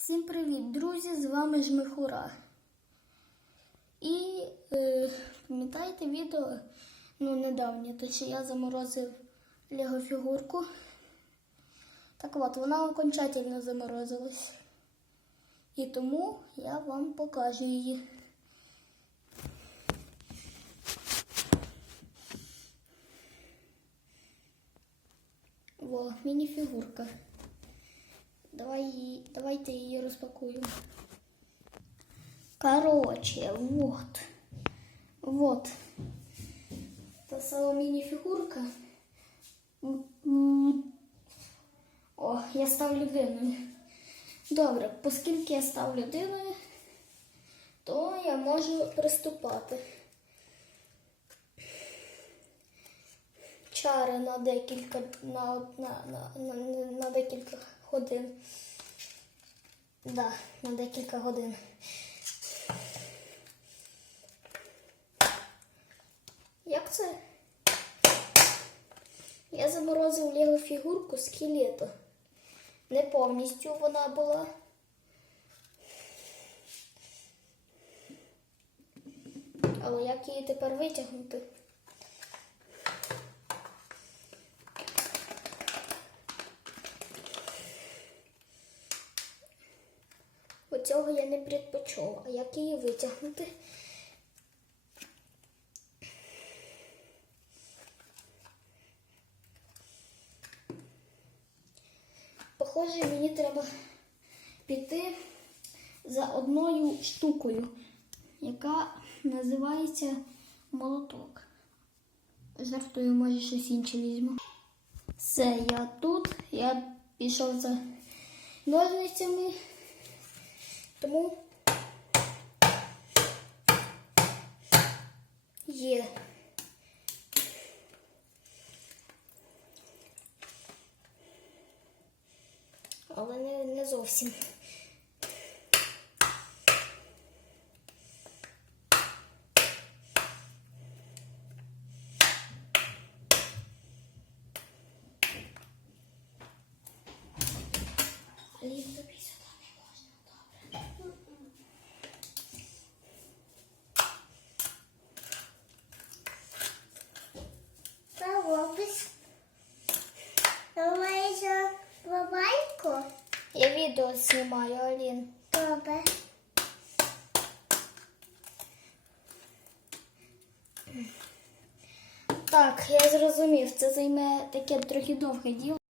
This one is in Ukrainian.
Всім привіт, друзі! З вами Жмихура. І е, пам'ятаєте відео, ну недавнє, те, що я заморозив Лего фігурку. Так от, вона окончательно заморозилась. І тому я вам покажу її. Во, міні-фігурка. Давай давайте її розпакуємо. Короче, вот. Вот. Та сама міні-фігурка. О, я став людиною. Добре, оскільки я став людиною, то я можу приступати. Чари на декілька на, на, на, на, на декілька годин. Да, на декілька годин. Як це? Я заморозив лего фігурку скелету. Не повністю вона була. Але як її тепер витягнути? Оцього я не предпочув. А як її витягнути? Похоже, мені треба піти за одною штукою, яка називається молоток. Жартую, може щось інше візьму. Все, я тут. Я пішов за ножницями. Тому є. Але не, не зовсім. Бабайку? Я відео знімаю, Алін. Добре. Так, я зрозумів, це займе таке трохи довге діло.